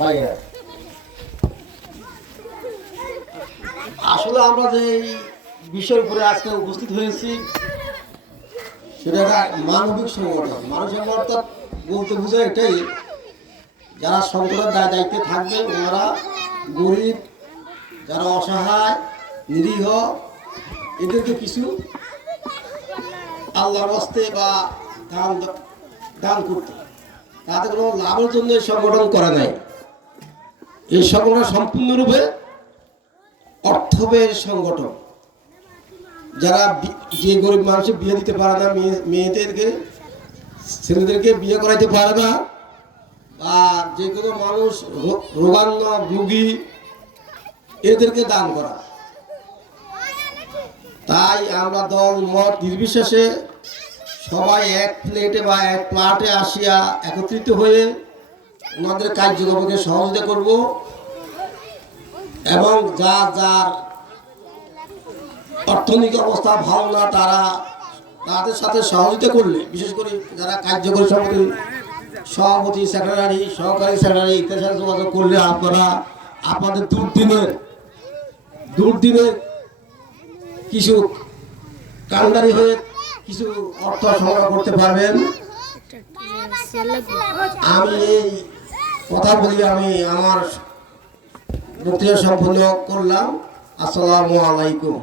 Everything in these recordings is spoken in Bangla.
বাইরে আসলে আমরা যে এই বিষয়ের উপরে আজকে উপস্থিত হয়েছি সেটা একটা মানবিক সংগঠন। মানবিক সংগঠন বলতে বোঝায় এটাই, যারা সংগঠনের দায়িত্বে থাকবে ওনারা গরিব, যারা অসহায় নিরীহ, এদেরকে কিছু আল্লাহর হস্তে বা দান দান করতে, তাদের কোনো লাভের জন্য এই সংগঠন করা নাই। এই সংগঠন সম্পূর্ণরূপে অর্থব্যয়ের সংগঠন। যারা যে গরিব মানুষের বিয়ে দিতে পারে না, মেয়েদেরকে ছেলেদেরকে বিয়ে করাইতে পারে না, বা যে কোনো মানুষ রোগান্ন রোগী, এদেরকে দান করা। তাই আমরা দল মত নির্বিশেষে সবাই এক প্লেটে বা এক প্লাটে আসিয়া একত্রিত হয়ে ওনাদের কার্যক্রমকে সহযোগিতা করব এবং যার অর্থনৈতিক অবস্থা ভালো না তাদের সাথে সহযোগিতা করলে, বিশেষ করে যারা কার্যকরী সমিতির সভাপতি, সেক্রেটারি, সহকারী সেক্রেটারি ইত্যাদির সাথে যোগাযোগ করলে আপনারা আপনাদের দুর্দিনের কিছু কান্ডারি হয়ে কিছু অর্থ সংগ্রহ করতে পারবেন। আমি এই কথা বলি আমি আমার বক্তব্য সম্পন্ন করলাম। আসসালামু আলাইকুম।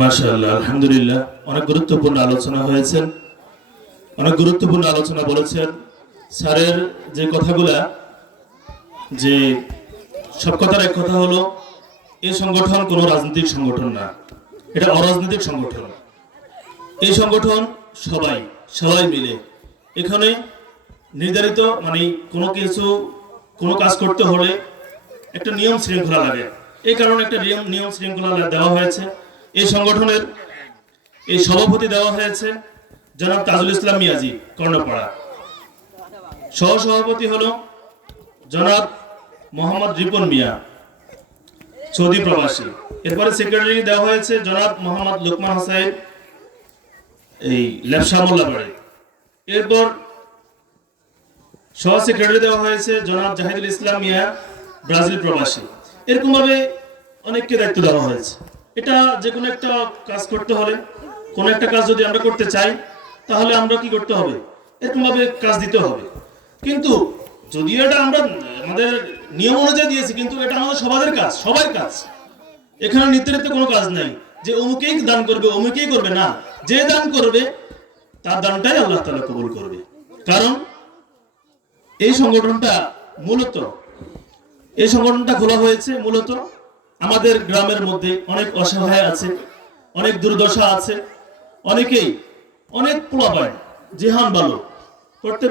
মাশাআল্লাহ, আলহামদুলিল্লাহ। অনেক গুরুত্বপূর্ণ আলোচনা হয়েছে, অনেক গুরুত্বপূর্ণ আলোচনা বলেছেন স্যারের। যে কথাগুলা, যে সব কথার এক কথা হলো, এই সংগঠন কোনো রাজনৈতিক সংগঠন না, এটা অরাজনৈতিক সংগঠন। এই সংগঠন সবাই মিলে এখানে নির্ধারিত, মানে কোনো কাজ করতে হলে একটা নিয়ম শৃঙ্খলা লাগে। এই কারণে একটা নিয়ম শৃঙ্খলা দেওয়া হয়েছে। এই সংগঠনের এই সভাপতি দেওয়া হয়েছে জনাব তাজুল ইসলাম মিয়াজি, কর্ণপাড়া। সহসভাপতি হলো জনাব মোহাম্মদ রিপন মিয়া, সৌদি প্রবাসী। এরপরে সেক্রেটারি দেওয়া হয়েছে জনাব মোহাম্মদ লোকমান হোসেন, এই লেপসা মোল্লাবাড়ি। এরপর সহ সেক্রেটারি দেওয়া হয়েছে জনাব জাহিদুল ইসলাম মিয়া, ব্রাজিল প্রবাসী। এরকম ভাবে অনেককে দায়িত্ব দেওয়া হয়েছে। এটা যে কোনো একটা কাজ করতে হলে, কোনো একটা কাজ যদি আমরা করতে চাই, তাহলে আমরা কি করতে হবে? এরকম ভাবে কাজ দিতে হবে। কিন্তু যদিও এটা আমরা আমাদের নিয়ম অনুযায়ী দিয়েছি, কিন্তু এটা আমাদের সবার কাজ। এখানে নির্ধারিত কোনো কাজ নাই যে অমুকেই দান করবে, অমুকেই করবে না। যে দান করবে তার দানটাই আল্লাহ তাআলা কবুল করবে। কারণ এই সংগঠনটা খোলা হয়েছে মূলত আমাদের গ্রামের মধ্যে অনেক অসহায় আছে, অনেক দুর্দশা আছে, অনেক পোলাপায় জিহান ভালো পড়তে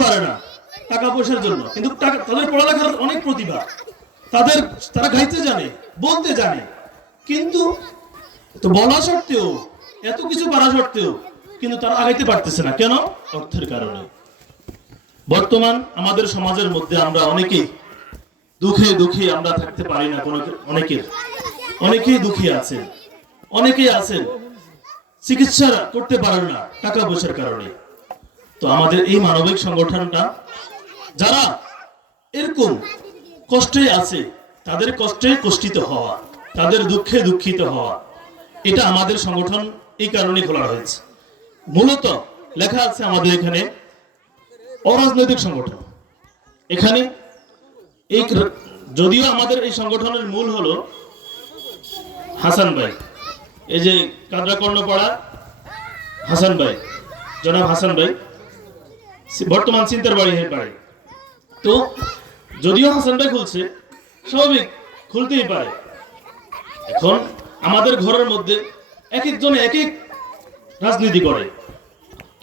পারে না টাকা পয়সার জন্য, কিন্তু তাদের পড়ালেখার অনেক প্রতিভা, তারা গাইতে জানে, বলতে জানে, কিন্তু তো বলা সত্ত্বেও, এত কিছু পারা সত্ত্বেও কিন্তু তারা আগাইতে পারতেছে না। কেন? অর্থের কারণে। বর্তমান আমাদের সমাজের মধ্যে আমরা অনেকেই দুঃখে আমরা থাকতে পারি না। অনেকেই দুঃখী আছেন, অনেকেই আছেন চিকিৎসা করতে পারেন না টাকা পয়সার কারণে। তো আমাদের এই মানবিক সংগঠনটা যারা এরকম কষ্টে আছে, তাদের কষ্টে কষ্টিত হওয়া, তাদের দুঃখে দুঃখিত হওয়া, এটা আমাদের সংগঠন এই কারণে খোলা হয়েছে। মূলত লেখা আছে আমাদের এখানে অরাজনৈতিক সংগঠন। এখানে যদিও আমাদের এই সংগঠনের মূল হলো হাসান ভাই, এই যে কাদরা কর্ণপাড়া হাসান ভাই, জনাব হাসান ভাই, বর্তমান চিন্তার বাড়ি হয়ে পারে। তো যদিও হাসান ভাই খুলছে, স্বাভাবিক খুলতেই পারে। এখন আমাদের ঘরের মধ্যে এক একজনে এক এক রাজনীতি করে,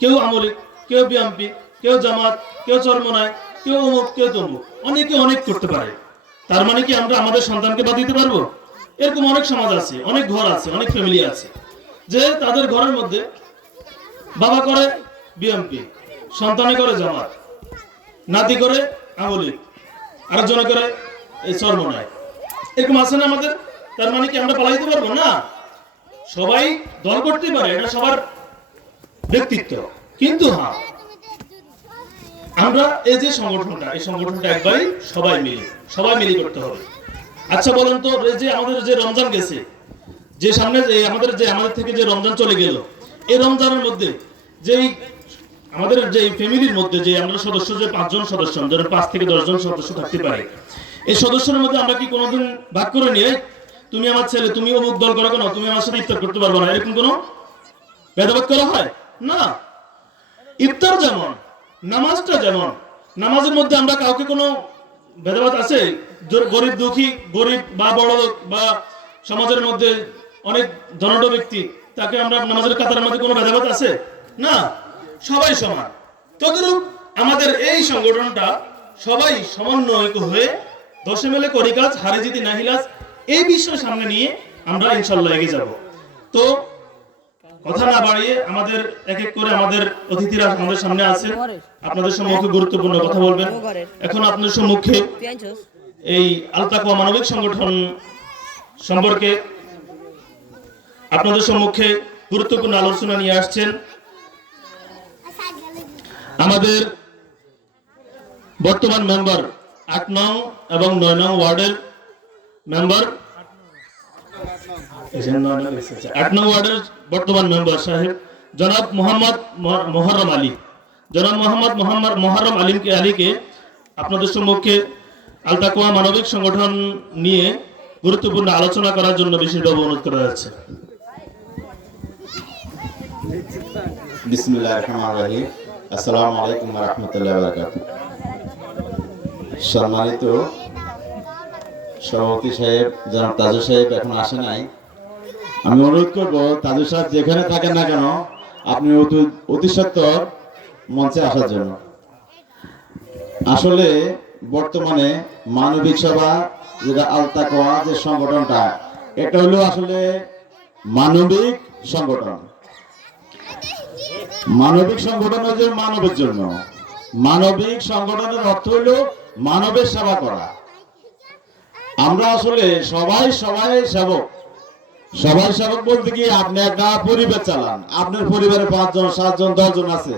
কেউ আমলিক, কেউ বিএনপি, কেউ জামাত, কেউ চরমনায়, কেউ অমুক, কেউ তমুক, অনেকে অনেক করতে পারে। তার মানে কি আমরা আমাদের সন্তানকে বাদ দিতে পারবো? এরকম অনেক সমাজ আছে, অনেক ঘর আছে, অনেক ফ্যামিলি আছে, যে তাদের ঘরের মধ্যে বাবা করে বিএনপি, সন্তানে করে জামাত, নাতি করে আমলিক, আরেকজনে করে এই চরমনায়। এরকম আছে না আমাদের? তার মানে কি আমরা পালাইতে পারবো না? সবাই দল করতে পারে, এটা সবার ব্যক্তিত্ব, কিন্তু হ্যাঁ, আমরা এই যে সংগঠনটা, এই সংগঠনটা একবারই সবাই মিলে করতে হবে। আচ্ছা বলেন তো, এই যে আমাদের যে রমজান গেছে, যে সামনে আমাদের থেকে যে রমজান চলে গেল, এই রমজানের মধ্যে যেই আমাদের যে ফ্যামিলির মধ্যে যে আমরা সদস্য, যে 5 জন সদস্য, ধরেন 5 থেকে 10 জন সদস্য থাকতে পারে, এই সদস্যের মধ্যে আমরা কি কোনোদিন ভাগ করে নিয়ে তুমি আমার ছেলে, তুমি অমুক দল করো কেন, তুমি আমার সাথে ইফতার করতে পারবে না, এরকম কোনো ভেদাভেদ করা হয় না। ইফতার যেমন, নামাজটা যেমন, নামাজের মধ্যে আমরা কাউকে কোনো ভেদাভেদ আছে? গরিব দুঃখী, গরিব বা বড় লোক বা সমাজের মধ্যে অনেক ধনাঢ্য ব্যক্তি, তাকে আমরা নামাজের কাতারের মধ্যে কোনো ভেদাভেদ আছে? না, সবাই সমান। তদ্রূপ আমাদের এই সংগঠনটা সবাই সমন্বয় হয়ে 10 মিলে করি কাজ, হারে জিতি নাহিলাজ, এই বিষয় সামনে নিয়ে আমরা ইনশাল্লাহ এগিয়ে যাব। তো কথা না বাড়িয়ে আমাদের এক এক করে আমাদের অতিথিরা আমাদের সামনে আছেন, আপনাদের সম্মুখে গুরুত্বপূর্ণ কথা বলবেন। এখন আপনাদের সম্মুখে এই আল তাকওয়া মানবিক সংগঠন সম্পর্কে আপনাদের সম্মুখে গুরুত্বপূর্ণ আলোচনা নিয়ে আসছেন আমাদের বর্তমান মেম্বার 8 নং এবং 9 নং ওয়ার্ডের মেম্বার, 8 নং ওয়ার্ডের বর্তমান মেম্বার সাহেব জনাব মোহাম্মদ মোহররম আলী, জনাব মোহররম আলীকে আপনাদের সম্মুখে আল তাকওয়া মানবিক সংগঠন নিয়ে গুরুত্বপূর্ণ আলোচনা করার জন্য বিশেষভাবে অনুরোধ করা যাচ্ছে। বিসমিল্লাহির রহমানির রহিম। আসসালামু আলাইকুম ওয়া রাহমাতুল্লাহি ওয়া বারাকাতুহু। সম্মানিত সভাপতি সাহেব জনাব তাজু সাহেব এখন আসে নাই, আমি অনুরোধ করব তাজু সাহেব যেখানে থাকেন না কেন আপনি অতি সত্বর মঞ্চে আসার জন্য। আসলে বর্তমানে মানবিক সভা যেটা আল তাকওয়া যে সংগঠনটা, এটা হলো আসলে মানবিক সংগঠন। মানবিক সংগঠন হচ্ছে মানবের জন্য। মানবিক সংগঠনের অর্থ হলো মানবের সেবা করা। আমরা আসলে সবাই সেবক। সবাই সেবক বলতে কি, আপনি একটা পরিবার চালান, আপনার পরিবারে 5 জন 7 জন 10 জন আছে,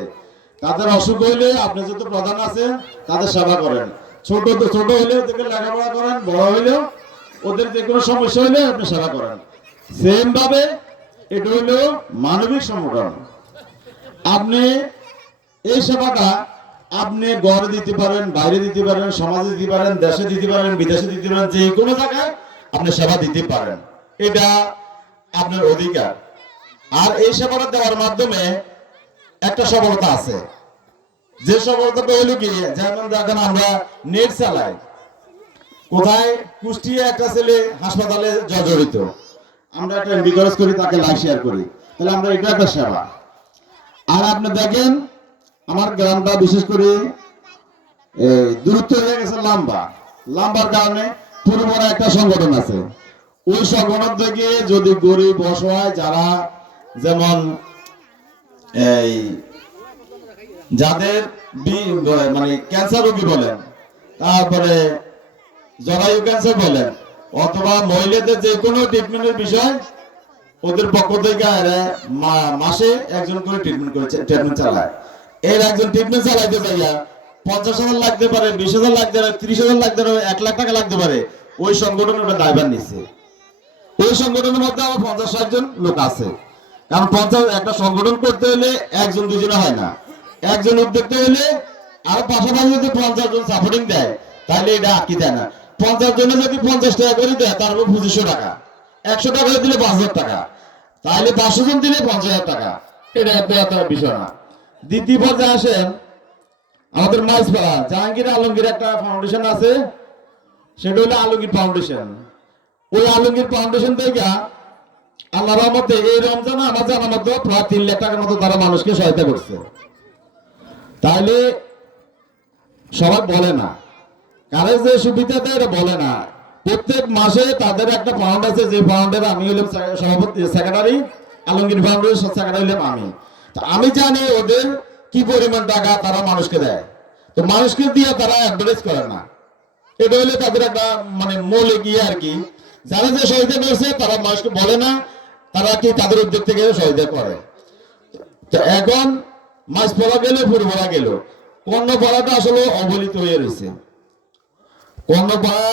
তাদের অসুখ হইলে আপনি যত প্রধান আছেন তাদের সেবা করেন। ছোট হইলে ওদেরকে লেখাপড়া করেন, বড় হইলেও ওদের যে কোনো সমস্যা হইলে আপনি সেবা করেন। সেম ভাবে এটা হলো মানবিক সংগঠন। আপনি এই সেবাটা আপনি ঘরে দিতে পারেন, বাইরে দিতে পারেন, সমাজে দিতে পারেন, দেশে দিতে পারেন, বিদেশে দিতে পারেন, যে কোনো জায়গায় আপনি সেবা দিতে পারেন, এটা আপনার অধিকার। আর এই সেবাটা দেওয়ার মাধ্যমে একটা সফলতা আছে, যে সফলতাটা হলো কি, যেমন দেখেন আমরা নেট চালাই, কোথায় কুষ্টিয়া একটা ছেলে হাসপাতালে জর্জরিত, আমরা একটা এমবি খরচ করি, তাকে লাইভ শেয়ার করি, তাহলে আমরা এটা একটা সেবা। আর আপনি দেখেন আমার গ্রামটা বিশেষ করে দূরত্ব হয়ে গেছে লম্বার কারণে পুরো বড় একটা সংগঠন আছে। ওই সংগঠন থেকে যদি গরিব অসহায় যারা, যেমন এই যাদের মানে ক্যান্সার রোগী বলেন, তারপরে জরায়ু ক্যান্সার বলেন, অথবা মহিলাদের যে কোনো ট্রিটমেন্টের বিষয়, ওদের পক্ষ থেকে মাসে একজন করে ট্রিটমেন্ট চালায়। এর একজন ট্রিটমেন্ট চালাইতে চাইয়া 50,000 লাগতে পারে, 20,000 লাগতে পারে, 30,000 লাগতে পারে, 1 লাখ টাকা লাগতে পারে। ওই সংগঠনের একটা ড্রাইভার নিচ্ছে। ওই সংগঠনের মধ্যে আমার 50-60 জন লোক আছে। কারণ 50 একটা সংগঠন করতে হলে 1 জন 2 জনে হয় না, একজন উদ্যোক্তা হলে আর পাশাপাশি যদি 50 জন সাপোর্টিং দেয়, তাহলে এটা আটকে দেয় না। 50 জনে যদি 50 টাকা করে দেয়, তার উপর 2500 টাকা, 100 টাকা দিলে 5,000 টাকা, তাহলে 500 জন দিলে 50,000 টাকা। এটা একটা বিষয় না। দ্বিতীয় পর্যায়ে আসেন আমাদের মাইজপাড়া জাহাঙ্গীর আলমগীর একটা ফাউন্ডেশন আছে, সেটা হলো আলমগীর ফাউন্ডেশন। ওই আলমগীর ফাউন্ডেশন থেকে আল্লাহর রহমতে এই রমজানে আমার জানার মতো প্রায় 3 লাখ টাকার মতো তারা মানুষকে সহায়তা করছে। তাহলে সবাই বলে না, কারে যে সুবিধা দেয় এটা বলে না। প্রত্যেক মাসে তাদের একটা ফান্ড আছে, যে ফান্ডের আমি হলাম সভাপতি, সেক্রেটারি, আলমগীর ফাউন্ডেশন সেক্রেটারি হলাম আমি। তো আমি জানি ওদের কি পরিমাণ টাকা তারা মানুষকে দেয়। তো মানুষকে দিয়ে তারা অ্যাডভার্টাইজ করে না, এটা হলে তাদের একটা মানে মৌলিক ইয়ে আর কি। যারা যে সহায়তা করছে তারা মানুষকে বলে না, তারা কি তাদের উদ্যোগ থেকে সহায়তা করে। তো এখন মাছ পড়া গেল ফুল পড়া গেল, কর্ণপাড়াটা আসলে অবহেলিত হয়ে রয়েছে। কর্ণপাড়া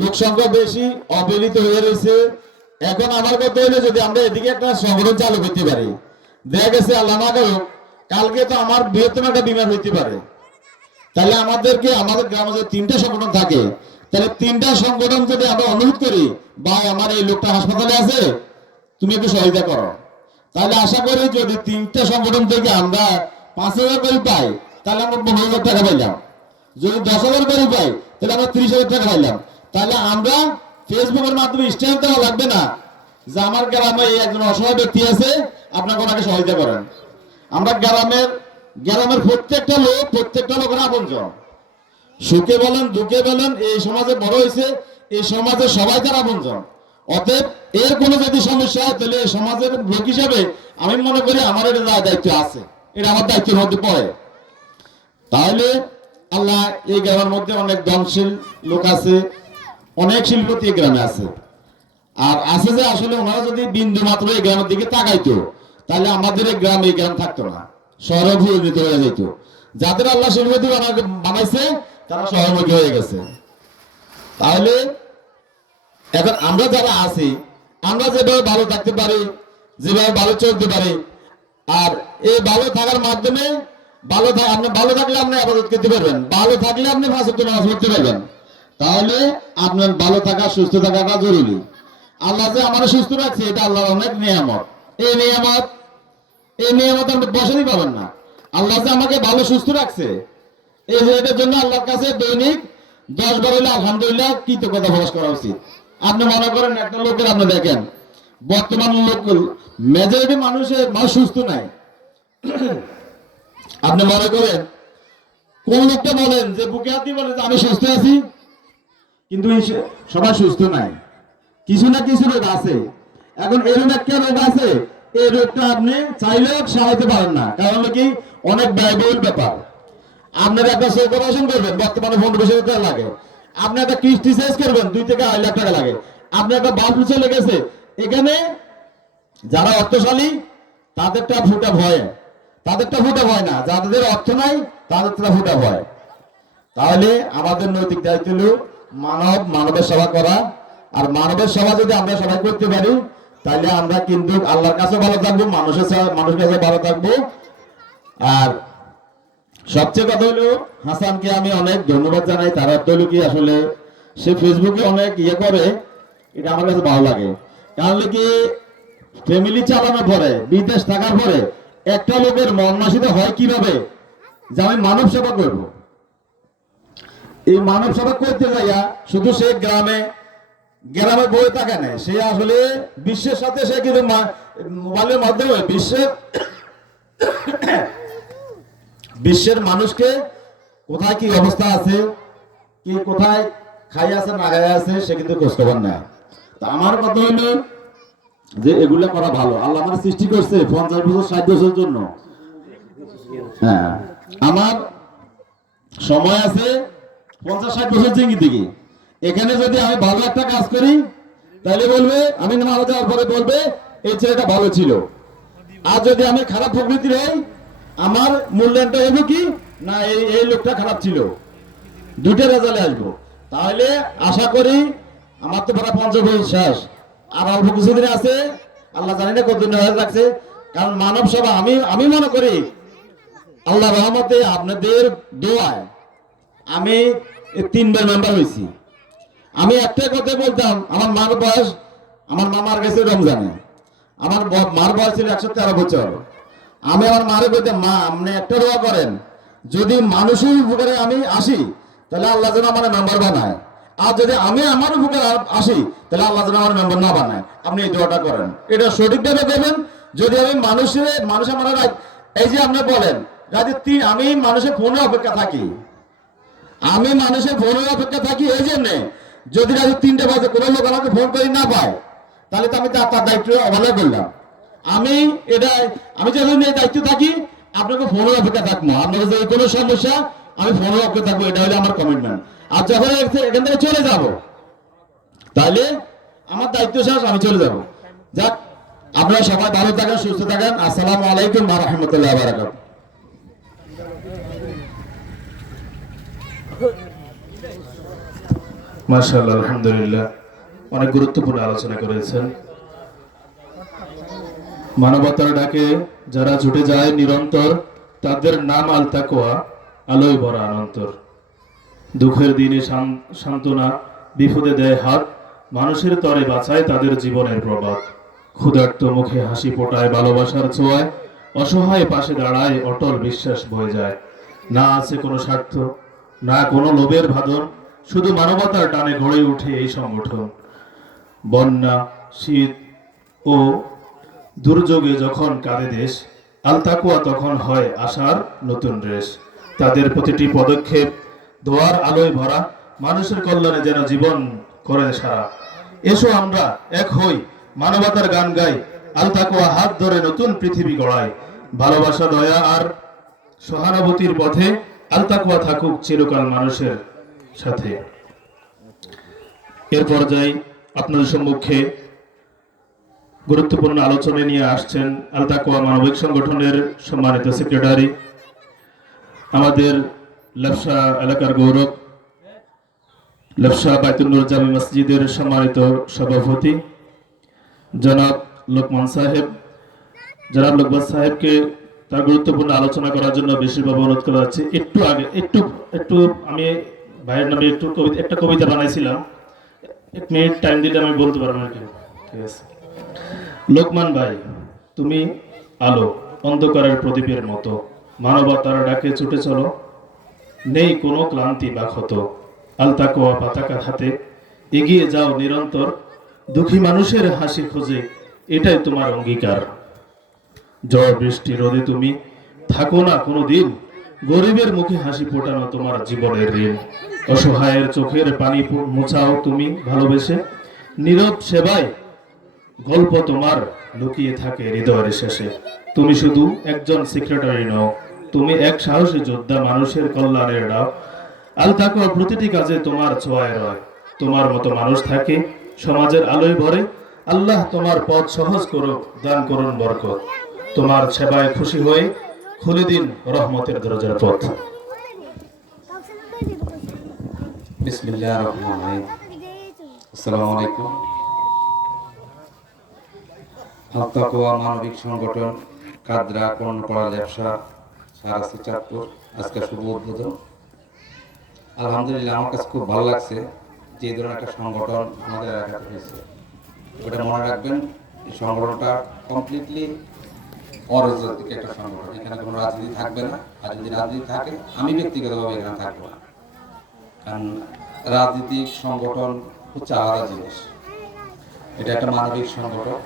লোক সংখ্যা বেশি, অবহেলিত হয়ে রয়েছে। এখন আমার কথা হইলে যদি আমরা এদিকে একটা সংগঠন চালু করতে পারি, দেখা গেছে আল্লাহ না করুক কালকে তো আমার বৃহত্তম একটা বিমার হইতে পারে, তাহলে আমাদেরকে আমাদের গ্রামে যদি 3টা সংগঠন থাকে, তাহলে 3টা সংগঠন যদি আমরা অনুরোধ করি ভাই আমার এই লোকটা হাসপাতালে আছে তুমি একটু সহায়তা করো, তাহলে আশা করি যদি 3টা সংগঠন থেকে আমরা 5,000 করে পাই তাহলে আমরা 15,000 টাকা পাইলাম, যদি 10,000 করে পাই তাহলে আমরা 30,000 টাকা পাইলাম। তাহলে আমরা ফেসবুকের মাধ্যমে স্ট্যান্ড দেওয়া লাগবে না যে আমার গ্রামে এই একজন অসহায় ব্যক্তি আছে আপনাকে ওনাকে সহায়তা করেন। আমরা গ্রামের প্রত্যেকটা লোকের আপনজন, সুখে বলেন দুঃখে বলেন, এই সমাজে বড় হয়েছে, এই সমাজে সবাই তার আপনজন। অতএব এর কোনো যদি সমস্যা হয় তাহলে সমাজের লোক হিসাবে আমি মনে করি আমার এটা দায়িত্ব আছে, এটা আমার দায়িত্বের মধ্যে পড়ে। তাহলে আল্লাহ এই গ্রামের মধ্যে অনেক দানশীল লোক আছে, অনেক শিল্পতি এই গ্রামে আছে, আর আছে যে আসলে ওনারা যদি বিন্দু মাত্র এই গ্রামের দিকে তাকাইতো তাহলে আমাদের এই গ্রাম থাকতো না, শহরে পরিণত হয়ে যেত। যাদের আল্লাহ শিল্পতি বানাইছে তারা শহরমুখী হয়ে গেছে। তাহলে এখন আমরা যারা আছি আমরা যেভাবে ভালো থাকতে পারি, যেভাবে ভালো চলতে পারি, আর এই ভালো থাকার মাধ্যমে আপনি ভালো থাকলে আপনি আবাদত করতে পারবেন, ভালো থাকলে আপনি 5 ওয়াক্ত নামাজ পড়তে পারবেন। তাহলে আপনার ভালো থাকা সুস্থ থাকাটা জরুরি। আল্লাহ যে আমার সুস্থ রাখছে এটা আল্লাহর অনেক নিয়ামত। এই নিয়ামত আপনি বসাতেই পাবেন না। আল্লাহ যে আমাকে ভালো সুস্থ রাখছে এই যে এটার জন্য আল্লাহর কাছে দৈনিক 10 বার হইলে আলহামদুলিল্লাহ কৃতজ্ঞতা প্রকাশ করা উচিত। আপনি মনে করেন একটা লোকের আপনি দেখেন বর্তমান লোক মেজরিটি মানুষের সুস্থ নাই। আপনি মনে করেন কোন লোকটা বলেন যে বুকে হাত দিয়ে বলেন যে আমি সুস্থ আছি, কিন্তু সবাই সুস্থ নাই, কিছু না কিছু রোগ আছে। এখন এরকম একটা রোগ আছে, এই রোগটা আপনি চাইলেও সারাইতে পারেন না, কারণ কি অনেক ব্যয়বহুল ব্যাপার। আপনারা একটা চোখ অপারেশন করবেন বর্তমানে 15-20 টাকা লাগে, আপনি একটা কিডনি চেঞ্জ করবেন 2 থেকে 2.5 লাখ টাকা লাগে, আপনি একটা বাল্ব চলে গেছে। এখানে যারা অর্থশালী তাদেরটা ফুটা ভয় না, যাদের অর্থ নাই তাদেরটা ফুটা ভয়। তাহলে আমাদের নৈতিক দায়িত্ব হলো মানবের সেবা করা, আর মানবের সেবা যদি আমরা সবাই করতে পারি তাহলে আমরা কিন্তু আল্লাহর কাছে ভালো থাকবো, মানুষের কাছে ভালো থাকবো। আর সবচেয়ে কথা হলো হাসানকে আমি অনেক ধন্যবাদ জানাই। তার অর্থ হলো কি আসলে সে ফেসবুকে অনেক করে, এটা আমার কাছে ভালো লাগে। কারণ কি ফ্যামিলি চালানোর পরে বিদেশ থাকার পরে একটা লোকের মন মানসিকতা হয় কিভাবে যে আমি মানব সেবা করব। এই মানব সেবা করতে যাইয়া শুধু সে গ্রামে বই থাকে না, সে আসলে বিশ্বের সাথে সে কিন্তু মোবাইলের মাধ্যমে বিশ্বের মানুষকে কোথায় কি অবস্থা আছে, কি কোথায় খাই আছে না খাই আছে সে কিন্তু খোঁজখবর নেয়। তা আমার কথা হইলো যে এগুলো করা ভালো। আল্লাহ আমার সৃষ্টি করছে 50 বছর 60 বছরের জন্য। হ্যাঁ, আমার সময় আছে 50-60 বছর থেকে। এখানে যদি আমি ভালো একটা কাজ করি তাহলে বলবে, আমি মারা যাওয়ার পরে বলবে এই ছেলেটা ভালো ছিল। আর যদি আমি খারাপ প্রকৃতির হই আমার মূল্যায়নটা হবে কি না এই লোকটা খারাপ ছিল, 2টা রেজাল্টে আসবো। তাহলে আশা করি আমার তো প্রায় 50 বছর শেষ, আর অল্প কিছুদিন আছে, আল্লাহ জানি না কতদিন রাখছে। কারণ মানব সেবা আমি মনে করি আল্লাহ রহমতে আপনাদের দোয়ায় আমি 3 বার মেম্বার হয়েছি। আমি একটাই কথা বলতাম, আমার মার বয়স, আমার মা মার গেছে রমজানে, আমার মার বয়স ছিল 113 বছর। আমি আমার মারে বলতাম, মা আপনি একটা দোয়া করেন যদি মানুষের উপকারে আমি আসি তাহলে আল্লাহ যেন আমার মেম্বার বানায়, আর যদি আমি আমার উপকারে আসি তাহলে আল্লাহ যেন আমার মেম্বার না বানায়। আপনি এই দোয়াটা করেন, এটা সঠিকভাবে দেবেন। যদি আমি মানুষ আমার এই যে আপনি বলেন আমি মানুষের ফোনে অপেক্ষা থাকি, এই জন্যে যদি রাতে 3টে বাজে কোনো লোক আমাকে ফোন করে না পায় তাহলে তো আমি তার দায়িত্ব অবহেলা করলাম। আমি যখন এই দায়িত্ব থাকি আপনাকে ফোনের অপেক্ষা থাকবো, আপনার যদি কোনো সমস্যা আমি ফোনের অপেক্ষা থাকবো, এটা হলো আমার কমিটমেন্ট। আর যখন এখান থেকে চলে যাব তাহলে আমার দায়িত্ব শেষ, আমি চলে যাব। যাক, আপনারা সবাই ভালো থাকেন, সুস্থ থাকেন। আসসালামু আলাইকুম ওয়া রাহমাতুল্লাহি ওয়া বারাকাতুহু। মাশাআল্লাহ, আলহামদুলিল্লাহ, অনেক গুরুত্বপূর্ণ আলোচনা করেছেন। মানবতার ডাকে যারা ছুটে যায় নিরন্তর, তাদের নাম আল তাকওয়া, আলোয় ভরা অনন্তর। দুঃখের দিনে সান্ত্বনা, বিপদে দেয় হাত, মানুষের তরে বাঁচায় তাদের জীবনের প্রবাদ। ক্ষুধার্ত মুখে হাসি ফোটায় ভালোবাসার ছোঁয়ায়, অসহায় পাশে দাঁড়ায় অটল বিশ্বাস বয়ে যায়। না আছে কোনো স্বার্থ, না কোনো লোভের ভাদন, শুধু মানবতার টানে গড়ে ওঠে এই সংগঠন। বন্যা, শীত ও দুর্যোগে যখন কাঁদে দেশ, আল তাকওয়া তখন হয় আশার নতুন রেশ। তাদের প্রতিটি পদক্ষেপ দোয়ার আলোয় ভরা, মানুষের কল্যাণে যেন জীবন করে সারা। এসো আমরা এক হই, মানবতার গান গাই, আল তাকওয়া হাত ধরে নতুন পৃথিবী গড়ায়। ভালোবাসা, দয়া আর সহানুভূতির পথে আল তাকওয়া থাকুক চিরকাল মানুষের সাথে। এর পর্যায়ে আপনাদের সম্মুখে গুরুত্বপূর্ণ আলোচনা নিয়ে আসছেন আল তাকওয়া মানবিক সংগঠনের সম্মানিত সেক্রেটারি, আমাদের লেপসা এলাকার গৌরব, লেপসা বাইতুল নূর জামে মসজিদের সম্মানিত সভাপতি জনাব লোকমান সাহেব। জনাব লোকমান সাহেবকে তার গুরুত্বপূর্ণ আলোচনা করার জন্য বিশেষভাবে অনুরোধ করা যাচ্ছে। একটু আগে একটু আমি ভাইয়ের নামে একটা কবিতা বানাইছিলাম, 1 মিনিট টাইম দিলে আমি বলতে পারবো নাকি? ঠিক আছে। লোকমান ভাই, তুমি আলো, অন্ধকারের প্রদীপের মতো, মানবতার ডাকে ছুটে চলো, নেই কোনো ক্লান্তি বা ক্ষত। আল তাকওয়া পতাকা হাতে এগিয়ে যাও নিরন্তর, দুঃখী মানুষের হাসি খোঁজে এটাই তোমার অঙ্গীকার। ঝড় বৃষ্টি রোদে তুমি থাকো না কোনো দিন, গরিবের মুখে হাসি ফোটানো তোমার জীবনের ঋণ। অসহায়ের চোখের পানি মুছাও তুমি ভালোবেসে, নীরব সেবায় গল্প তোমার লুকিয়ে থাকে হৃদয়ের শেষে। তুমি শুধু একজন সেক্রেটারি নও, তুমি এক সাহসী যোদ্ধা, মানুষের কল্যাণের ডাক। আল তাকওয়ার প্রতিটি কাজে তোমার ছোঁয়ায় রয়, তোমার মতো মানুষ থাকে সমাজের আলোয় ভরে। আল্লাহ তোমার পথ সহজ করুক, দান করুন বরকত, তোমার সেবায় খুশি হয়ে খুলে দিন রহমতের দরজার পথ। বিসমিল্লাহির রহমানির রহিম। আসসালামু আলাইকুম। আল তাকওয়া মানবিক সংগঠন কাদরা কর্ণপাড়া লেপসা সারাসি চাঁদপুর, আজকে শুভ উদ্বোধন। আলহামদুলিল্লাহ, আমার কাছে খুব ভালো লাগছে যে এই ধরনের একটা সংগঠন আমাদের এলাকাতে হয়েছে। ওটা মনে রাখবেন, এই সংগঠনটা কমপ্লিটলি অরাজনৈতিক একটা সংগঠন, এখানে কোনো রাজনীতি থাকবে না। আর যদি রাজনীতি থাকে, আমি ব্যক্তিগতভাবে এখানে থাকবো না, কারণ রাজনৈতিক সংগঠন হচ্ছে আলাদা জিনিস। এটা একটা মানবিক সংগঠন।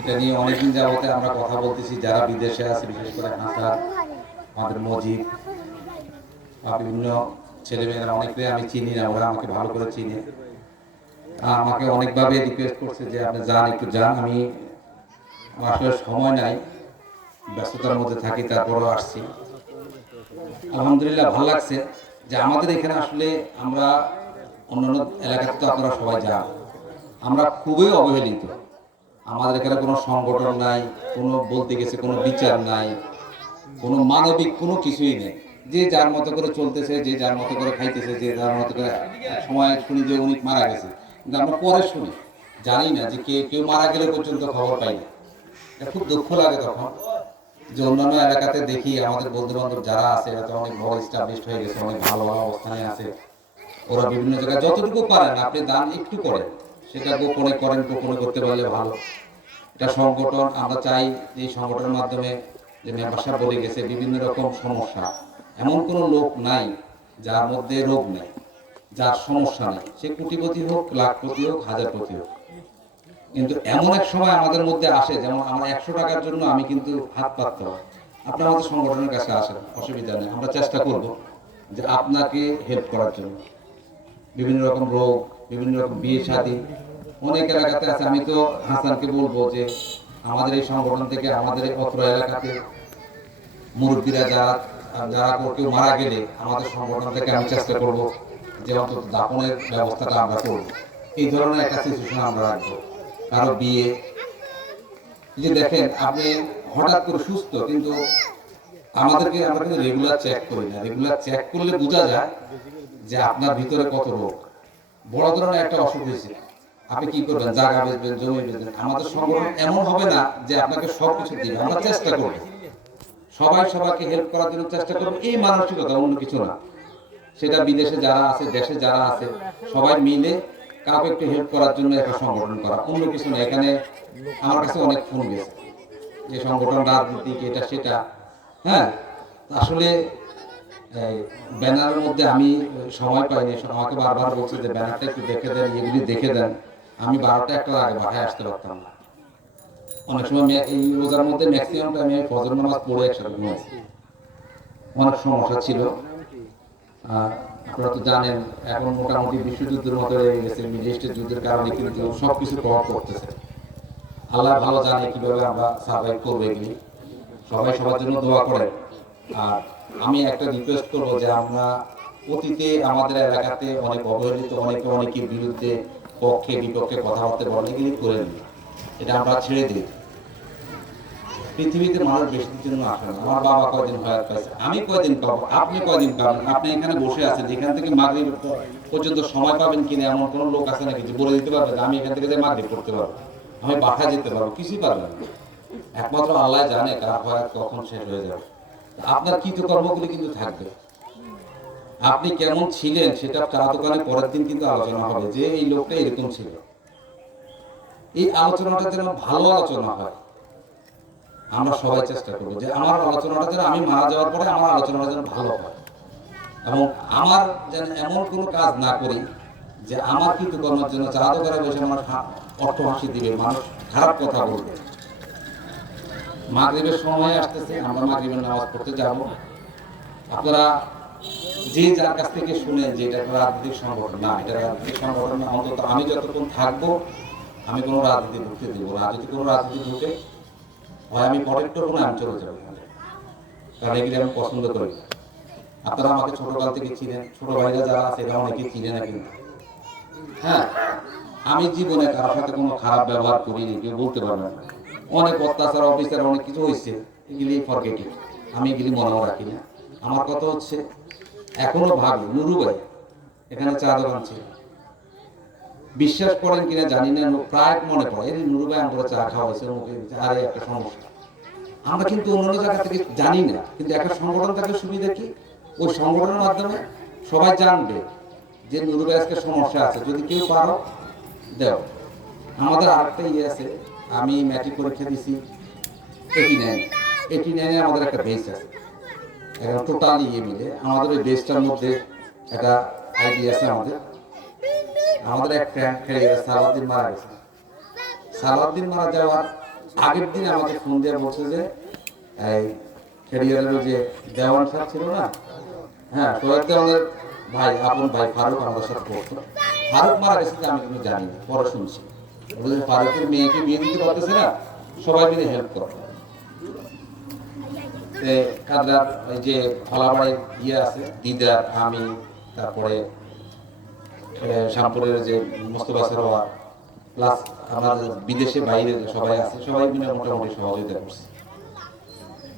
এটা নিয়ে অনেকদিন যাবতে আমরা কথা বলতেছি, যারা বিদেশে আছে, বিশেষ করে হাসান, আমাদের মজিদ বা বিভিন্ন ছেলেমেয়েরা, অনেকে আমি চিনি না, ওরা আমাকে ভালো করে চিনে। আমাকে অনেকভাবে রিকোয়েস্ট করছে যে আপনি যান, একটু যান। আমি আসলে সময় নাই, ব্যস্ততার মধ্যে থাকি, তারপরও আসছি। আলহামদুলিল্লাহ, ভালো লাগছে যে আমাদের এখানে আসলে আমরা অন্যান্য এলাকাতে তো আপনারা সবাই যান, আমরা খুবই অবহেলিত। আমাদের এখানে কোনো সংগঠন নাই, কোনো বলতে গেছে কোনো বিচার নাই, কোনো মানবিক কোনো কিছুই নেই। যে যার মতো করে চলতেছে, যে যার মতো করে খাইতেছে, যে যার মতো করে। সময় শুনি যে উনি মারা গেছে, কিন্তু আমরা পরে শুনি, জানি না যে কেউ মারা গেলে পর্যন্ত খবর পাই না। এটা খুব দুঃখ লাগে তখন, যে অন্যান্য এলাকাতে দেখি আমাদের বন্ধু বান্ধব যারা আছে, এরা তো অনেক বড় এস্টাবলিশড হয়ে গেছে, অনেক ভালো ভালো অবস্থানে আছে। ওরা বিভিন্ন জায়গায় যতটুকু পারেন, আপনি দান একটু করেন, সেটা গোপনে করেন, গোপনে করতে পারলে ভালো। এটা সংগঠন, আমরা চাই এই সংগঠনের মাধ্যমে, যে মেম্বারশিপ বলে গেছে, বিভিন্ন রকম সমস্যা, এমন কোনো লোক নাই যার মধ্যে রোগ নেই, যার সমস্যা নেই, সে কোটিপতি হোক, লাখপতি হোক, হাজারপতি হোক। কিন্তু এমন এক সময় আমাদের মধ্যে আসে, যেমন আমরা 100 টাকার জন্য আমি কিন্তু হাত পাততে হয়। আপনি আমাদের সংগঠনের কাছে আসেন, অসুবিধা নেই, আমরা চেষ্টা করব যে আপনাকে হেল্প করার জন্য। বিভিন্ন রকম রোগ, বিভিন্ন রকম বিয়ে শাদী অনেক এলাকাতে আছে। আমি তো হাসানকে বলবো যে আমাদের এই সংগঠন থেকে, আমাদের এই অত্র এলাকাতে মুরব্বীরা যারা কেউ মারা গেলে, আমাদের সংগঠন থেকে আমি চেষ্টা করব যে অন্তত দাফনের ব্যবস্থাটা আমরা করব। এই ধরনের একটা সিচুয়েশন আমরা রাখবো। কারো বিয়ে, যে দেখেন আপনি হঠাৎ করে সুস্থ, কিন্তু আমরা কিন্তু রেগুলার চেক করি না। রেগুলার চেক করলে বোঝা যায় যে আপনার ভিতরে কত রোগ। বড় ধরনের একটা অসুখ হয়েছে, আপনি কি করবেন? জায়গা বেচবেন, জমি বেচবেন। আমাদের সংগঠন এমন হবে না যে আপনাকে সবকিছু দিবে, আমরা চেষ্টা করব সবাই সবাইকে হেল্প করার জন্য চেষ্টা করবো, এই মানসিকতা, অন্য কিছু না। সেটা বিদেশে যারা আছে, দেশে যারা আছে, সবাই মিলে কাউকে একটু হেল্প করার জন্য একটা সংগঠন করা, অন্য কিছু না। এখানে আমার কাছে অনেক ফোন গেছে যে সংগঠন রাজনীতিক, এটা সেটা। হ্যাঁ, আসলে ব্যানারের মধ্যে আমি সময় পাইনি, আমাকে বারবার বলছে যে ব্যানারটা একটু দেখে দেন, এগুলি দেখে দেন। আমি 12টা 1টার আগে বাসায় আসতে পারতাম না। অনেক সময় এই রোজার মধ্যে ম্যাক্সিমাম টাইম আমি ফজর নামাজ পড়ে একসাথে ঘুমাইছি, অনেক সমস্যা ছিল। আপনারা তো জানেন এখন মোটামুটি বিশ্বযুদ্ধের মতো হয়ে গেছে, মিডল ইস্টের যুদ্ধের কারণে কিন্তু সবকিছু প্রভাব পড়তেছে। আল্লাহ ভালো জানে কিভাবে আমরা সার্ভাইভ করবো এগুলি। সবাই সবার জন্য দোয়া করে। আর আমি একটা রিকোয়েস্ট করবো যে আমরা অতীতে আমাদের এলাকাতে অনেক অবহেলিত, অনেকের বিরুদ্ধে পক্ষে বিপক্ষে কথাবার্তা বলে, এগুলি করে নিই, এটা আমরা ছেড়ে দিই। পৃথিবীতে মানুষ বেশি দিনের জন্য আসে না। আমার বাবা কয়দিন হায়াত পাইছে, আমি কয়দিন পাবো, আপনি কয়দিন পাবেন? আপনি এখানে বসে আছেন, এখান থেকে মাগরিব পর্যন্ত সময় পাবেন কিনা এমন কোনো লোক আছে নাকি যে বলে দিতে পারবে যে আমি এখান থেকে যে মাগরিব করতে পারবো, আমি বাসায় যেতে পারবো? কিছুই পারবেন না। একমাত্র আল্লাহ জানে কার হায়াত কখন শেষ হয়ে যাবে। আপনার কৃতকর্মগুলি কিন্তু থাকবে। আপনি কেমন ছিলেন সেটা চা দোকানে পরের দিন কিন্তু আলোচনা হবে যে এই লোকটা এরকম ছিল। এই আলোচনাটা যেন ভালো আলোচনা হয়, আমরা সবাই চেষ্টা করবো যে আমার আলোচনাটা যেন, আমি মারা যাওয়ার পরে আমার আলোচনাটা যেন ভালো হয়, এবং আমার যেন এমন কোনো কাজ না করি যে আমার কৃতকর্মের জন্য চা দোকানে বসে আমার অট্টহাসি দিবে, মানুষ খারাপ কথা বলবে। মাগরিবের সময় আসতেছে, আমরা মাগরিবের নামাজ পড়তে যাব। আপনারা যে যার কাছ থেকে শুনেন যে এটা একটা রাজনৈতিক সংগঠন, না, এটা রাজনৈতিক সংগঠন না। অন্তত আমি যতক্ষণ থাকবো আমি কোনো রাজনীতি ঢুকতে দিব না। যদি কোনো রাজনীতি ঢুকে হয় আমি প্রটেক্ট করবো না, আমি চলে যাবো, কারণ এগুলি আমি পছন্দ করি। আপনারা আমাকে ছোটকাল থেকে চিনেন, ছোট ভাইরা যারা আছে এরা অনেকে চিনে না কিন্তু। হ্যাঁ, আমি জীবনে কারোর সাথে কোনো খারাপ ব্যবহার করিনি, কেউ বলতে পারবেন না। অনেক অত্যাচার, অফিসার, অনেক কিছু হয়েছে, এগুলি ফরগেট ইট, আমি এগুলি মনেও রাখি না। আমার কথা হচ্ছে এখনো ভাবি নুরু ভাই এখানে চা দোকান ছিল, বিশ্বাস করেন কিনা জানি না, প্রায় মনে পড়ে এই নুরু ভাই আমরা চা খাওয়া হয়েছে, আরে একটা সমস্যা। আমরা কিন্তু অন্যান্য জায়গা থেকে জানি না, কিন্তু একটা সংগঠন থেকে সুবিধা কি, ওই সংগঠনের মাধ্যমে সবাই জানবে যে নুরু ভাই আজকে সমস্যা আছে, যদি কেউ পারো দেও। আমাদের আরেকটা ইয়ে আছে, আমি ম্যাট্রিক পরীক্ষা দিছি 89 আমাদের একটা বেস আছে, এখন টোটাল ইয়ে মিলে আমাদের ওই বেসটার মধ্যে একটা আইডিয়া আছে। আমাদের এক ফ্রেন্ড সালাউদ্দিন মারা গেছে। সালাউদ্দিন মারা যাওয়ার আগের দিন আমাকে ফোন দিয়ে বলছে যে এই ক্যারিয়ারের যে দেওয়ান স্যার ছিল না, হ্যাঁ, শহীদ দেওয়ানের ভাই, আপন ভাই ফারুক আমাদের সাথে পড়তো। ফারুক মারা গেছে আমি কিন্তু জানি না, পরে শুনছি। ফারুকের মেয়েকে বিয়ে দিতে পারতেছে না, সবাই মিলে হেল্প করো। কাদরার ওই যে ফলাবাড়ির ইয়ে আছে, দিদার, আমি, তারপরে শ্যামপুরের যে মোস্তফা সরোয়ার, প্লাস আমাদের বিদেশে বাইরে সবাই আছে, সবাই মিলে মোটামুটি সহযোগিতা করছে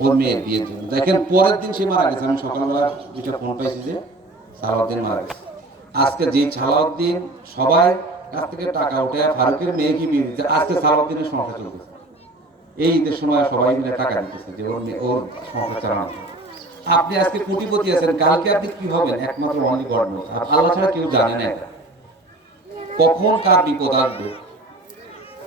ওর মেয়ের বিয়ের জন্য। দেখেন পরের দিন সে মারা গেছে, আমি সকালবেলা যেটা ফোন পাইছি যে সালাউদ্দিন মারা গেছে। আজকে যে সালাউদ্দিন সবাই কাছ থেকে টাকা উঠে ফারুকের মেয়েকে বিয়ে দিচ্ছে, আজকে সালাউদ্দিনের সংসার চলতেছে। এই ঈদের সময় সবাই মিলে টাকা দিতেছে যে ওর সংসার চালানো। আপনি আজকে কোটিপতি আছেন, কালকে আপনি কি হবেন একমাত্র অনলি গড নোজ, আর আল্লাহ ছাড়া কেউ জানে না এটা কখন কার বিপদ আসবে।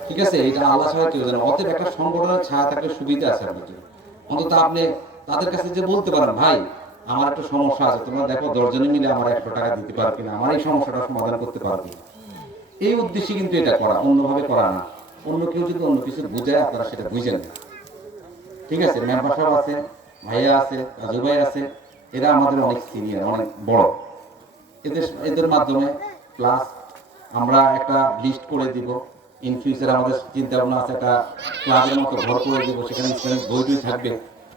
ঠিক আছে, এটা আল্লাহ ছাড়া কেউ জানে। অতএব একটা সংগঠনের ছায়া থাকলে সুবিধা আছে আপনার জন্য। অন্তত আপনি তাদের কাছে যে বলতে পারেন, ভাই আমার একটা সমস্যা আছে, তোমরা দেখো 10 জনে মিলে আমার 100 টাকা দিতে পারো কিনা, আমার এই সমস্যাটা সমাধান করতে পারবে। এই উদ্দেশ্যে কিন্তু এটা করা, অন্যভাবে করা না। অন্য কেউ যদি অন্য কিছু বুঝায় আপনারা সেটা বুঝেন না। ঠিক আছে, মেম্বার সাহেব আছে, ভাইয়া আছে, রাজু ভাই আছে, এরা আমাদের অনেক সিনিয়র, অনেক বড়। এদের মাধ্যমে প্লাস আমরা একটা লিস্ট করে দিব। ইন ফিউচার আমাদের চিন্তা ভাবনা আছে, একটা ক্লাবের মতো ঘর করে দিব, সেখানে ইসলামিক বইটই থাকবে।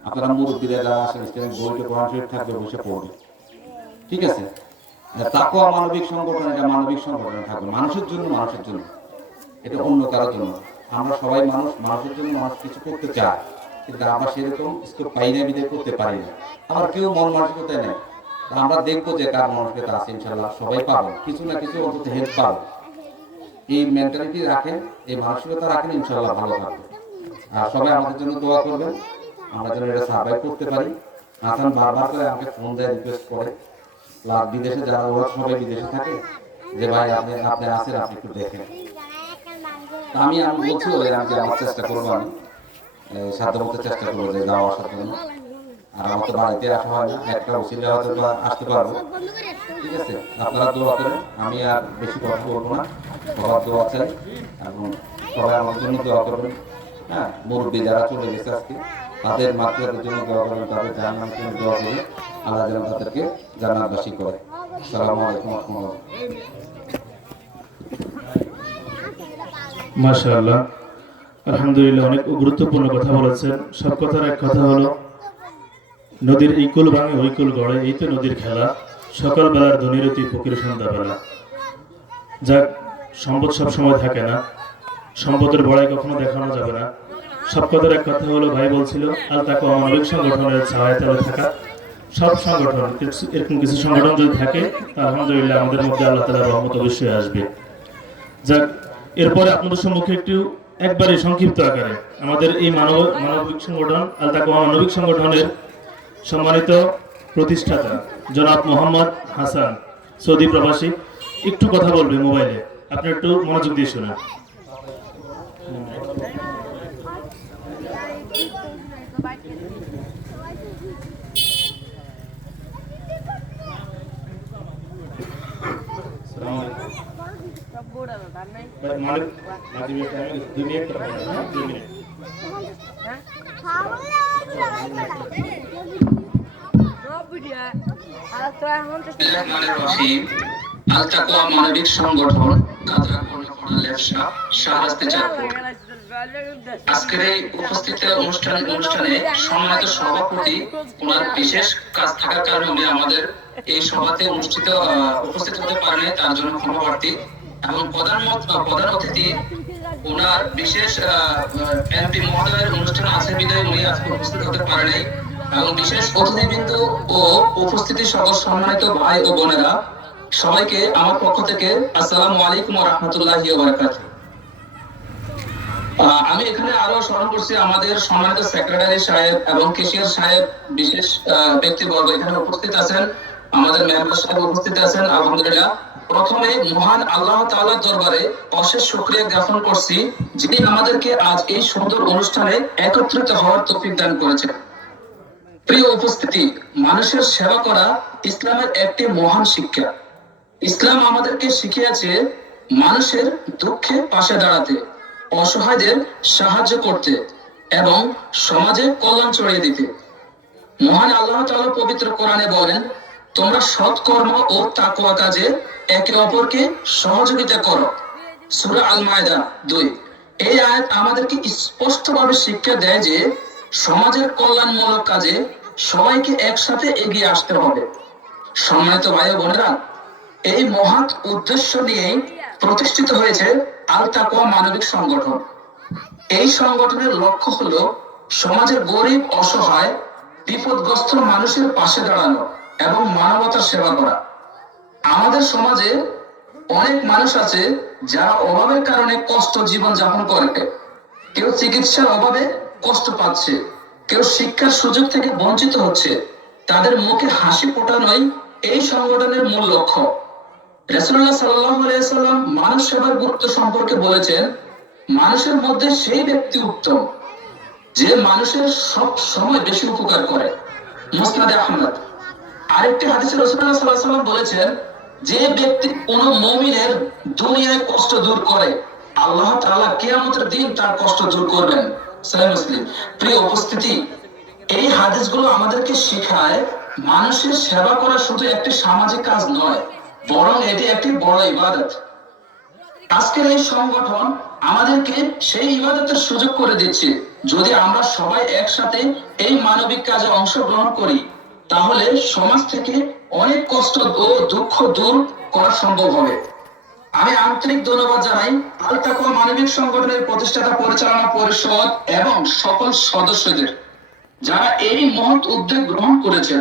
আপনারা মুরব্বীরা যারা আসেন ইসলামিক বইটা কোরআন শরীফ থাকবে, বসে পড়বে। ঠিক আছে, তাকওয়া মানবিক সংগঠন, এটা মানবিক সংগঠন থাকবে, মানুষের জন্য, মানুষের জন্য, এটা অন্য কারোর জন্য। আমরা সবাই মানুষ, মানুষের জন্য মানুষ কিছু করতে চায়, কিন্তু আমরা সেরকম স্কোপ পাই না, বিদায় করতে পারি না। আবার কেউ মন মানসিকতায় নেই, তা আমরা দেখবো যে কার মানসিকতা আছে, ইনশাল্লাহ সবাই পাবেন, কিছু না কিছু অন্তত হেল্প পাবেন। এই মেন্টালিটি রাখেন, এই মানসিকতা রাখেন, ইনশাল্লাহ ভালো থাকবে। আর সবাই আমাদের জন্য দোয়া করবেন, আমরা যেন এটা সার্ভাইভ করতে পারি। হাসান বারবার করে আমাকে ফোন দেয়, রিকোয়েস্ট করে, প্লাস বিদেশে যারা ওরা সবাই বিদেশে থাকে, যে ভাই আপনি আপনি আসেন, আপনি একটু দেখেন। তা আমি বলছি ওদের আমি যে আমার চেষ্টা করবো, আমি সাধ্য মতো চেষ্টা করবো যে যাওয়া আসার জন্য। আর আমার তো বাড়িতে আসা হয় না, একটা উচিলে হয়তো বা আসতে পারবো। ঠিক আছে, আপনারা দোয়া করেন, আমি আর বেশি কথা বলবো না, সবার দোয়া চাই এবং সবাই আমার জন্য দোয়া করবেন। হ্যাঁ, মুরব্বী যারা চলে গেছে আজকে, তাদের মাতৃদের জন্য দোয়া করবেন, তাদের জান্নাতের জন্য দোয়া করবেন, আল্লাহ যেন তাদেরকে জান্নাতবাসী করে। আসসালামু আলাইকুম ওয়া রাহমাতুল্লাহ। মাশাআল্লাহ, আলহামদুলিল্লাহ, অনেক গুরুত্বপূর্ণ কথা বলেছেন। সব কথার এক কথা হলো, নদীর এই কুল ভাঙে ওই কুল গড়ে, এই তো নদীর খেলা, সকাল বেলার ধনীরতি ফকির সন্ধ্যাবেলা। যাক, সম্পদ সব সময় থাকে না, সম্পদের বড়াই কখনো দেখানো যাবে না। সব কথার এক কথা হলো, ভাই বলছিল আল তাকওয়া মানবিক সংগঠনের ছায়াতলে থাকা সব সংগঠন, এরকম কিছু সংগঠন যদি থাকে, তা আলহামদুলিল্লাহ আমাদের মধ্যে আল্লাহ তাআলার রহমত অবশ্যই আসবে। যাক, এরপরে আপনাদের সম্মুখে একটু একবারে সংক্ষিপ্ত আকারে আমাদের এই মানবিক সংগঠন আল তাকওয়া মানবিক সংগঠনের সম্মানিত প্রতিষ্ঠাতা জনাব মোহাম্মদ হাসান, সৌদি প্রবাসী, একটু কথা বলবে মোবাইলে, আপনি একটু মনোযোগ দিয়ে শুনুন। আল তাকওয়া মানবিক সংগঠন কাদরা কর্ণপাড়া লেফসা শাহরাস্তি চাঁদপুর। আজকের এই উপস্থিত অনুষ্ঠানে সম্মানিত সভাপতি, ওনার বিশেষ কাজ থাকার কারণে উনি আমাদের এই সভাতে উপস্থিত হতে পারেন, তার জন্য ক্ষমা প্রার্থী। এবং প্রধান অতিথি ওনার বিশেষ এমপি মহোদয়ের অনুষ্ঠান আছে বিধায় উনি আজকে উপস্থিত হতে পারেন। এবং বিশেষ অতিথিবৃন্দ ও উপস্থিতি সকল সম্মানিত ভাই ও বোনেরা, সবাইকে আমার পক্ষ থেকে আসসালামু আলাইকুম ওয়া রাহমাতুল্লাহি ওয়া বারাকাতুহু। আমি এখানে আরো স্মরণ করছি আমাদের সম্মানিত সেক্রেটারি সাহেব এবং কেশিয়ার সাহেব, বিশেষ ব্যক্তিবর্গ এখানে উপস্থিত আছেন, আমাদের মেম্বার সাহেব উপস্থিত আছেন। আলহামদুলিল্লাহ, প্রথমে মহান আল্লাহ তাআলার দরবারে অশেষ শুকরিয়া জ্ঞাপন করছি, যিনি আমাদেরকে আজ এই সুন্দর অনুষ্ঠানে একত্রিত হওয়ার তৌফিক দান করেছেন। প্রিয় উপস্থিতি, মানুষের সেবা করা ইসলামের একটি মহান শিক্ষা। ইসলাম আমাদেরকে শিখিয়েছে মানুষের দুঃখে পাশে দাঁড়াতে, অসহায়দের সাহায্য করতে এবং সমাজে কল্যাণ ছড়িয়ে দিতে। মহান আল্লাহ তাআলা পবিত্র কোরআনে বলেন, তোমরা সৎকর্ম ও তাকওয়া কাজে একে অপরকে সহযোগিতা করো। সূরা আল মায়দা 2। এই আয়াত আমাদেরকে স্পষ্টভাবে শিক্ষা দেয় যে সমাজের কল্যাণমূলক কাজে সবাইকে একসাথে এগিয়ে আসতে হবে। সম্মানিত ভাই ও বোনেরা, এই মহৎ উদ্দেশ্য নিয়েই প্রতিষ্ঠিত হয়েছে আল তাকওয়া মানবিক সংগঠন। এই সংগঠনের লক্ষ্য হলো সমাজের গরিব, অসহায়, বিপদগ্রস্ত মানুষের পাশে দাঁড়ানো এবং মানবতার সেবা করা। আমাদের সমাজে অনেক মানুষ আছে যারা অভাবের কারণে কষ্ট জীবন যাপন করে। কেউ চিকিৎসার অভাবে কষ্ট পাচ্ছে, কেউ শিক্ষার সুযোগ থেকে বঞ্চিত হচ্ছে। তাদের মুখে হাসি ফোটানোই এই সংগঠনের মূল লক্ষ্য। রাসূলুল্লাহ সাল্লাল্লাহু আলাইহি ওয়াসাল্লাম মানুষ সেবার গুরুত্ব সম্পর্কে বলেছেন, মানুষের মধ্যে সেই ব্যক্তি উত্তম যে মানুষের সব সময় বেশি উপকার করে। মুসনাদে আহমদ। আরেকটি হাদিসে রাসূলুল্লাহ সাল্লাল্লাহু আলাইহি ওয়াসাল্লাম বলেছেন, যে ব্যক্তি কোন মুমিনের দুনিয়ায় কষ্ট দূর করে, আল্লাহ তাআলা কিয়ামতের দিন তার কষ্ট দূর করবেন। সহিহ মুসলিম। প্রিয় উপস্থিতি, এই হাদিসগুলো আমাদেরকে শেখায় মানুষের সেবা করা শুধু একটি সামাজিক কাজ নয়, বরং এটি একটি বড় ইবাদত। আজকের এই সংগঠন আমাদেরকে সেই ইবাদতের সুযোগ করে দিচ্ছে। যদি আমরা সবাই একসাথে এই মানবিক কাজে অংশগ্রহণ করি, তাহলে সমাজ থেকে অনেক কষ্ট ও দুঃখ দূর করা সম্ভব হবে। আমি আন্তরিক ধন্যবাদ জানাই আল তাকওয়া মানবিক সংগঠনের প্রতিষ্ঠাতা পরিচালনা পরিষদ এবং সকল সদস্যদের, যারা এই মহৎ উদ্যোগ গ্রহণ করেছেন।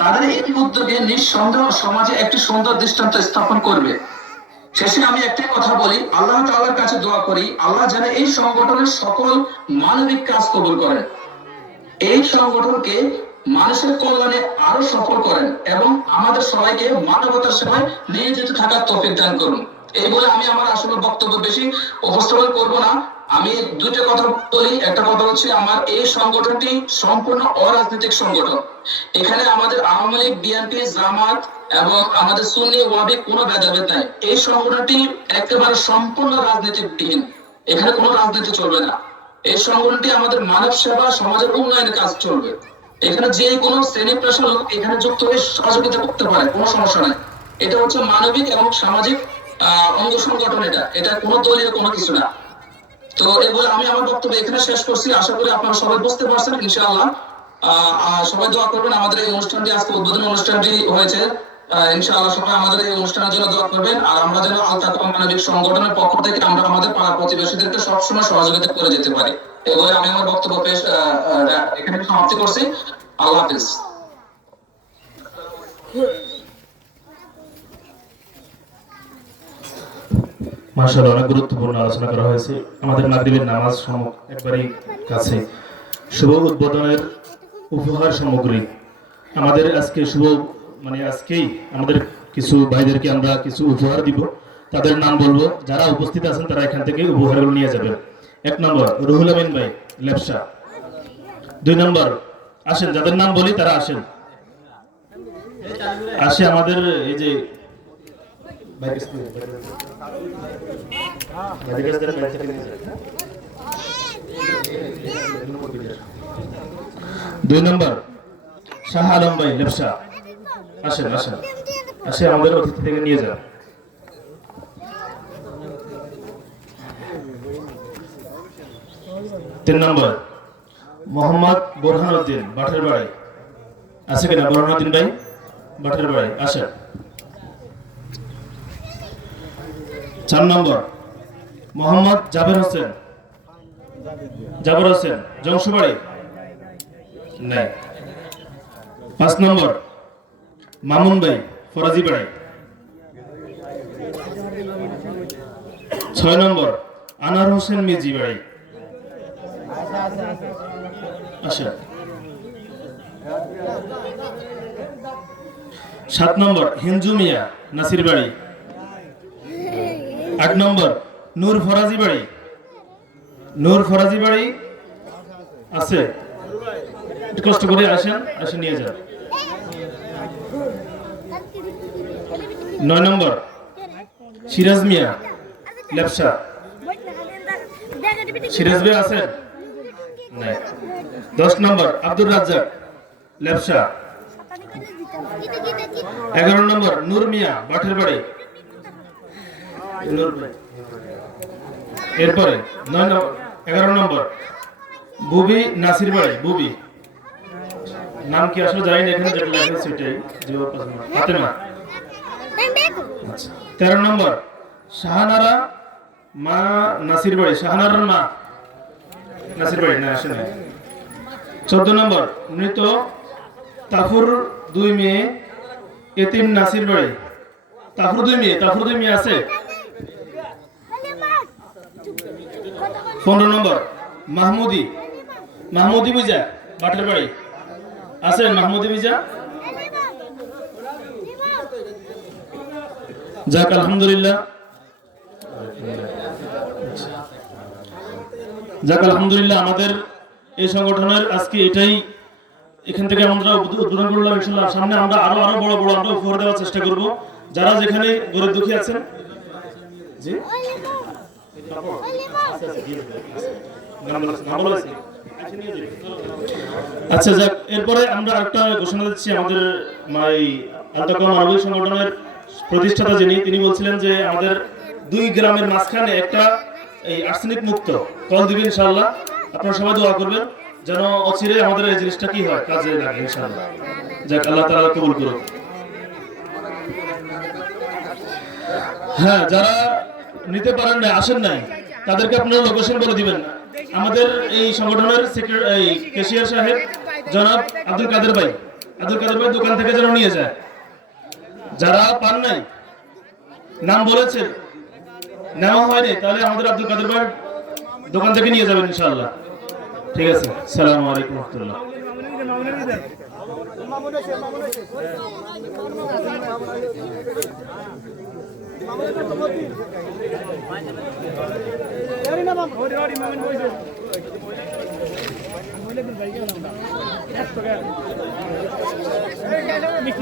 তাদের এই উদ্যোগে নিঃসন্দেহ সমাজে একটি সুন্দর দৃষ্টান্ত স্থাপন করবে। শেষে আমি একটাই কথা বলি, আল্লাহ তাআলার কাছে দোয়া করি আল্লাহ যেন এই সংগঠনের সকল মানবিক কাজ কবুল করেন, এই সংগঠনকে মানুষের কল্যাণে আরো সফল করেন এবং আমাদের সবাইকে মানবতার সেবায় নিয়োজিত থাকার তৌফিক দান করুন। এই বলে আমি আমার আসলে বক্তব্য বেশি উপস্থাপন করব না। আমি দুটো কথা বলি। একটা কথা হচ্ছে, আমার এই সংগঠনটি সম্পূর্ণ অরাজনৈতিক সংগঠন। এখানে আমাদের আওয়ামী লীগ, বিএনপি, জামাত এবং আমাদের সুন্নি ওয়াহাবি কোনো ভেদাভেদ নাই। এই সংগঠনটি একেবারে সম্পূর্ণ রাজনীতিবিহীন, এখানে কোনো রাজনীতি চলবে না। এই সংগঠনটি আমাদের মানব সেবা, সমাজের উন্নয়নের কাজ চলবে। এখানে যে কোনো শ্রেণী পেশার লোক এখানে যুক্ত হয়ে সহযোগিতা করতে পারে, কোনো সমস্যা নাই। এটা হচ্ছে মানবিক এবং সামাজিক অঙ্গ সংগঠন। এটা কোনো দলীয় কোনো কিছু না। তো এই বলে আমি আমার বক্তব্য এখানে শেষ করছি। আশা করি আপনারা সবাই বুঝতে পারছেন ইনশাআল্লাহ। সবাই দোয়া করবেন। আমাদের এই অনুষ্ঠানটি আজকে উদ্বোধনী অনুষ্ঠানটি হয়েছে, ইনশাআল্লাহ সবাই আমাদের এই অনুষ্ঠানের জন্য দোয়া করবেন। আর আমরা যেন আল তাকওয়া মানবিক সংগঠনের পক্ষ থেকে আমরা আমাদের পাড়া প্রতিবেশীদেরকে সবসময় সহযোগিতা করে যেতে পারি। এই বলে আমি আমার বক্তব্য এখানে সমাপ্তি করছি। আল্লাহ হাফেজ। মাশাআল্লাহ, অনেক গুরুত্বপূর্ণ আলোচনা করা হয়েছে। আমাদের মাগরিবের নামাজ একবারই কাছে। শুভ উদ্বোধনের উপহার সামগ্রী আমাদের আজকে আজকেই আমাদের কিছু ভাইদেরকে আমরা কিছু উপহার দিব। তাদের নাম বলবো, যারা উপস্থিত আছেন তারা এখান থেকে উপহারগুলো নিয়ে যাবেন। 1 নম্বর রুহুল আমিন ভাই, লেপসা। 2 নম্বর আসেন, যাদের নাম বলি তারা আসে আমাদের এই যে দুই নম্বর শাহ আলম ভাই, লেপসা। আসে আমাদের অতিথি থেকে নিয়ে যান। 3 নম্বর মোহাম্মদ বোরহানুদ্দিন, বাঠের বাড়ি। আছে কিনা বোরহানুদ্দিন ভাই, বাঠের বাড়ি? আসেন। 4 নম্বর মোহাম্মদ জাবের হোসেন, জংশুবাড়ি নাই। 5 নম্বর মামুন ভাই, ফরাজি বাড়ি। 6 নম্বর আনার হোসেন মিজি বাড়ি। আচ্ছা। 7 নম্বর হিঞ্জু মিয়া, নাসির বাড়ি। 8 নম্বর নূর ফরাজি বাড়ি আছে? একটু কষ্ট করে আসেন নিয়ে যান। 9 নম্বর সিরাজ মিয়া, লেপসা। সিরাজ ভাই আছেন? 10 নম্বর আব্দুর রাজ্জাক, লেপসা। 11 নম্বর নূর মিয়া, বাঠের বাড়ি। এরপরে 11 নম্বর বুবি, নাসির বাড়ি। বুবি নাম কি আসলে জানি না, এখানে যেটা লেখা আছে সেটাই। ফাতেমা। 13 নম্বর শাহানারা মা, নাসির বাড়ি। শাহানারার মা, নাসির বাড়ি না, আসে না। 14 নম্বর মৃত তাফুর 2 মেয়ে, এতিম, নাসির বাড়ি। তাফুর 2 মেয়ে আছে? 15 নম্বর মাহমুদি বিজা, বাটের বাড়ি। আছে মাহমুদি বিজা? যাক আলহামদুলিল্লাহ, আমাদের এই সংগঠনের আজকে এটাই। এখান থেকে আমরা উদ্বোধন করলাম। ইনশাআল্লাহ সামনে আমরা আরো বড় আমরা উপহার দেওয়ার চেষ্টা করব। যারা যেখানে গরিব দুঃখী আছেন, জি আচ্ছা যাক। এরপরে আমরা একটা ঘোষণা দিচ্ছি। আমাদের আল তাকওয়া মানবিক সংগঠনের প্রতিষ্ঠাতা তিনি বলছিলেন যে আমাদের 2 গ্রামের মাঝখানে একটা এই আর্সেনিক মুক্ত কল দিবেন ইনশাআল্লাহ। আপনারা সবাই দোয়া করবেন যেন অচিরে আমাদের এই জিনিসটা কি হয়, কাজে লাগে ইনশাআল্লাহ। যাক, আল্লাহ তাআলা কবুল করুন। হ্যাঁ, যারা নিতে পারেন না, আসেন নাই, তাদেরকে আপনারা লোকেশন বলে দিবেন। আমাদের এই সংগঠনের ক্যাশিয়ার সাহেব জনাব আব্দুল কাদের ভাই, আব্দুল কাদের ভাই দোকান থেকে যেন নিয়ে যায়। যারা পান নাই, নাম বলেছে, নেওয়া হয়নি, তাহলে আমাদের আব্দুল কাদের ভাই দোকান থেকে নিয়ে যাবেন ইনশাআল্লাহ। ঠিক আছে, আসসালামু আলাইকুম ওয়া রাহমাতুল্লাহ।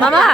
মামা